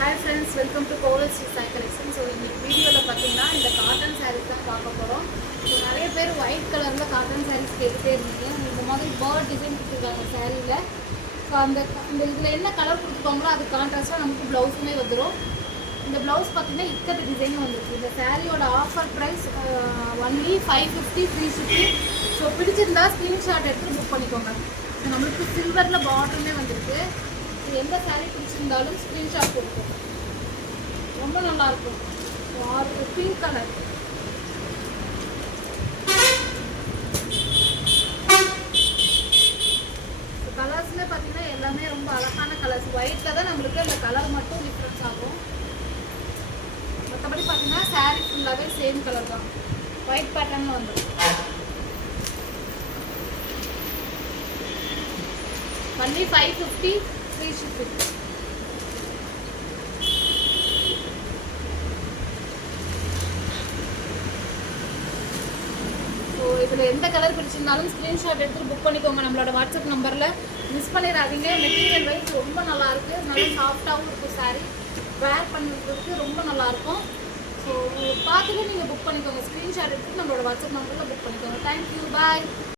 Hi friends, welcome to Koval Sri Sai Collection. So in this video பார்த்தீங்கன்னா இந்த cotton saris தான் பார்க்க போகிறோம். ஸோ நிறைய பேர் ஒயிட் கலரில் காட்டன் சாரீஸ் கேட்டுகிட்டே இருந்தீங்க. இந்த மாதிரி பேர்ட் டிசைன் கொடுத்துருக்காங்க சாரியில். ஸோ அந்த இதில் என்ன கலர் கொடுத்துருக்காங்களோ அது கான்ட்ராஸ்ட்டாக நமக்கு ப்ளவுஸுமே வந்துடும். இந்த ப்ளவுஸ் பார்த்தீங்கன்னா இக்கட்டு டிசைனும் வந்துருக்கு. இந்த சாரியோட offer price only 550 free shipping. So பிடிச்சிருந்தா ஸ்க்ரீன்ஷாட் எடுத்து புக் பண்ணிக்கோங்க. ஸோ நம்மளுக்கு சில்வரில் பார்டருமே வந்துருக்கு. எந்த சாரீ பிடிச்சிருந்தாலும் ஸ்க்ரீன்ஷாட் கொடுக்கும். ரொம்ப நல்லாயிருக்கும். பிங்க் கலர் கலர்ஸ்மே பார்த்தீங்கன்னா எல்லாமே ரொம்ப அழகான கலர்ஸ். ஒயிட்டில் தான் நம்மளுக்கு அந்த கலர் மட்டும் டிஃப்ரென்ஸ் ஆகும். மற்றபடி பார்த்தீங்கன்னா சாரீ ஃபுல்லாகவே சேம் கலர் தான். ஒயிட் பேட்டர்னில் வந்துடும். Only 550 free shipping. ஸோ இதில் எந்த கலர் பிடிச்சிருந்தாலும் ஸ்க்ரீன்ஷாட் எடுத்துகிட்டு புக் பண்ணிக்கோங்க. நம்மளோட வாட்ஸ்அப் நம்பரில் மிஸ் பண்ணிடாதீங்க. மெட்டீரியல் வைஸ் ரொம்ப நல்லாயிருக்கு. நல்லா சாஃப்டாகவும் இருக்கும். சாரீ வேர் பண்ணுறதுக்கு ரொம்ப நல்லாயிருக்கும். ஸோ பார்த்துட்டு நீங்கள் புக் பண்ணிக்கோங்க. ஸ்க்ரீன்ஷாட் எடுத்துகிட்டு நம்மளோட வாட்ஸ்அப் நம்பரில் புக் பண்ணிக்கோங்க. தேங்க்யூ, பாய்.